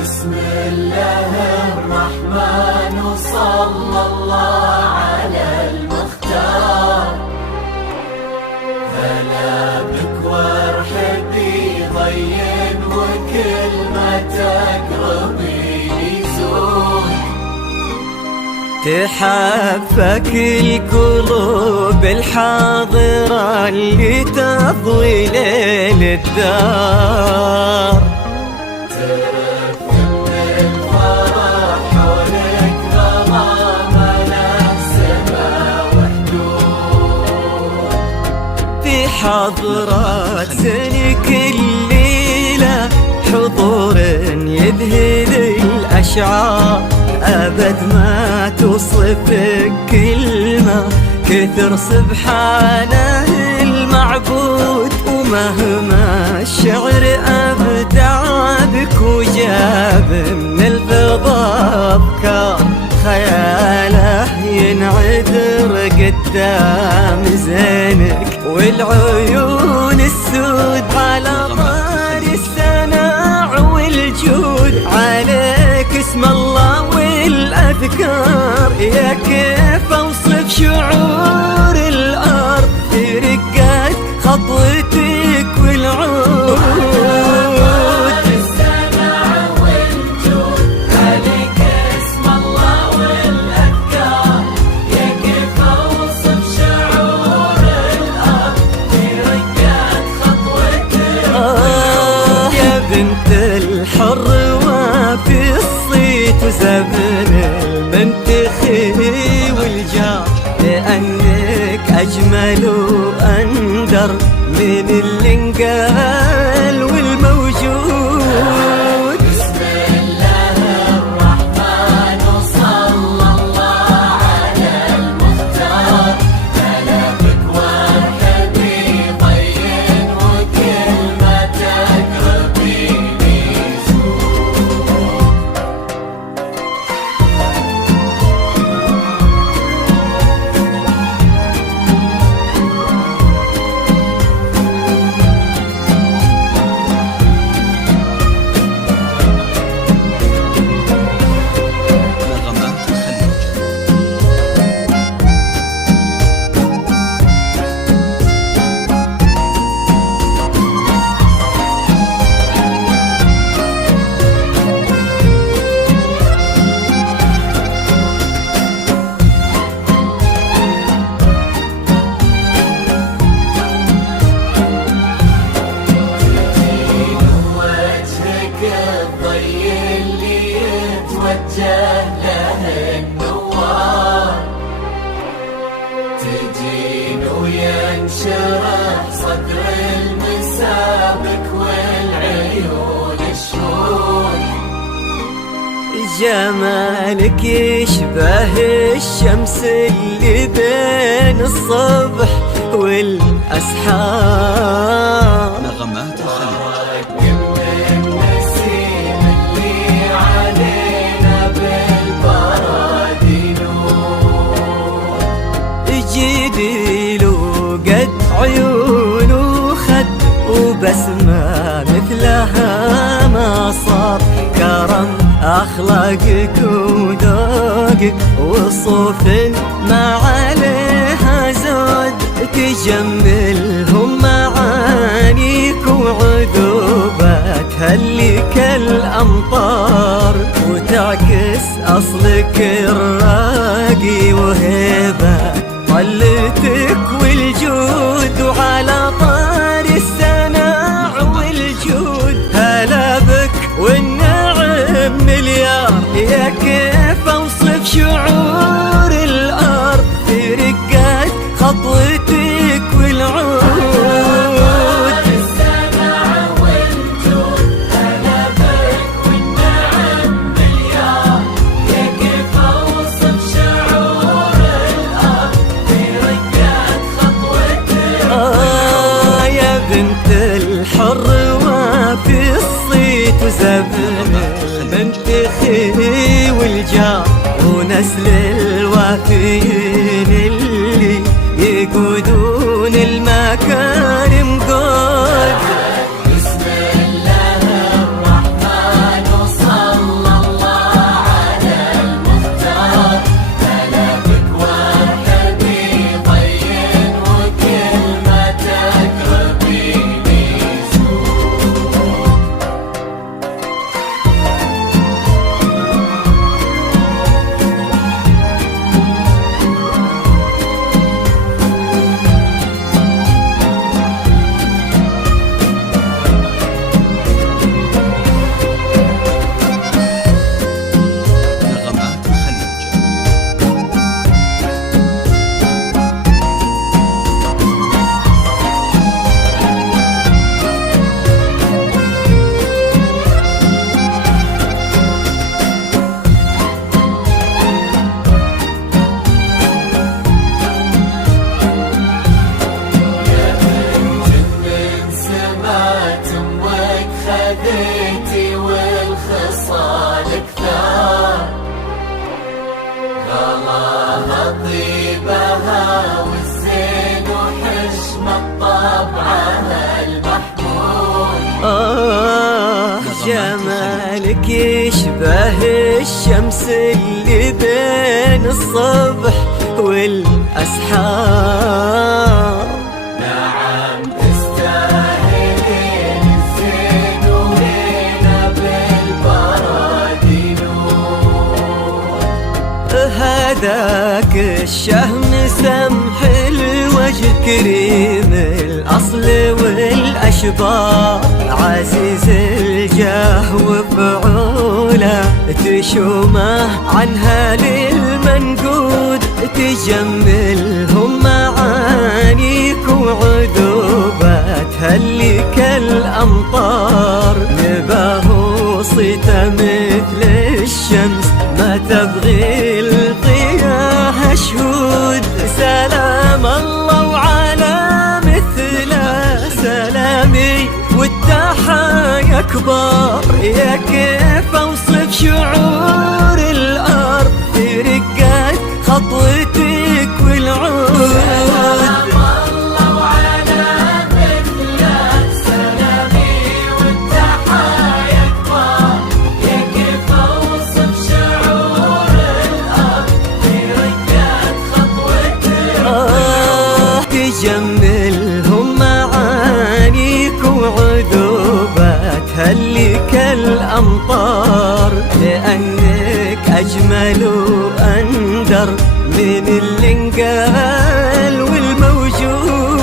بسم الله الرحمن وصلى الله على المختار. هلا بك وارحبي ضين وكل ما تقربي يزول. تحفك القلوب الحاضرة اللي تضوي ليل الدار. حضرات سنك الليلة حضور يذهل الأشعار. أبد ما توصفك كلمة كثر سبحانه المعبود. ومهما الشعر أبدع بك وجاب من الفضاء أفكار، خياله ينعذر قدام زينك والعيون السود. على طار السناع والجود عليك اسم الله والأذكار. يا كيف أوصف شعور الأرض في رقات خطوتك والعود. الحر وفي الصيت وزبن المنتخي والجار، لأنك أجمل وأندر من اللي انقال والموجود. بسم الله الرحمن وصلى الله على المختار. هلا بك وارحبي ضين وكل ما تقربي. تجين وينشرح صدر المسابك والعيون الشهود. جمالك يشبه الشمس اللي بين الصبح والأسحار. نغمات النسيم اللي علينا بالبراد. أخلاقك وذوقك وصوف ما عليها زود، تجملهم معانيك وعذوباتها اللي كالأمطار، وتعكس أصلك الراقي وهيبة طلتك والجود، وعلى طار السماع والجود هلا بك والنعم مليار. يا كيف أوصف شعور الأرض في رقات خطوتك والعود، الحر وفي الصيت وزبن المنتخي والجار، ونسل الوافيين اللي يقودون المكارم قود. بسم الله الرحمن وصلى الله على المختار، هلا بك والحبيب ضين وكلمتك ربيني. خذيتي والخصال كثار، غلاها طيبها والزين وحشمة طبعها المحمود. جمالك يشبه الشمس اللي بين الصبح والأسحار، نعم تستاهلين الزين ولينا بالبرد نور. هذاك الشهم سمح الوجه كريم الأصل والأشبار، عزيز الجاه وفعوله تشومه عنها للمنقود، تجملهم معانيك وعذوباتها اللي كالأمطار، نباه صيته مثل الشمس ما تبغي الضياها شهود. سلام الله وعلى مثله سلامي والتحايا كبار، يا كيف أوصف شعور الأرض في رقات خطوتك والعود. تجملهم معانيك وعذوباتها اللي كالأمطار، لأنك أجمل وأندر من اللي انقال والموجود.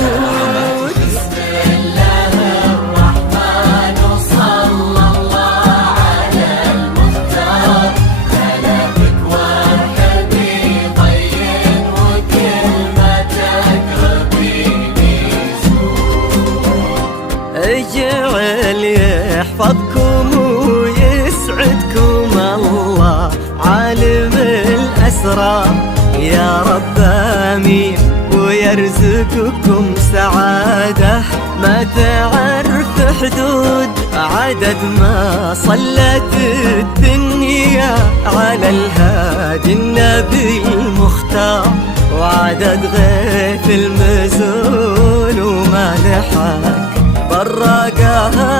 بسم الله الرحمن وصلى الله على المختار، هلا بك والحبيب ضين وكلمتك ربيني زور. اجعل يحفظكم ويسعدكم الله عالم الأسرار، يا رب آمين ويرزقكم سعادة ما تعرف حدود، عدد ما صلت الدنيا على الهادي النبي المختار، وعدد غيث المزول وما لحق براقها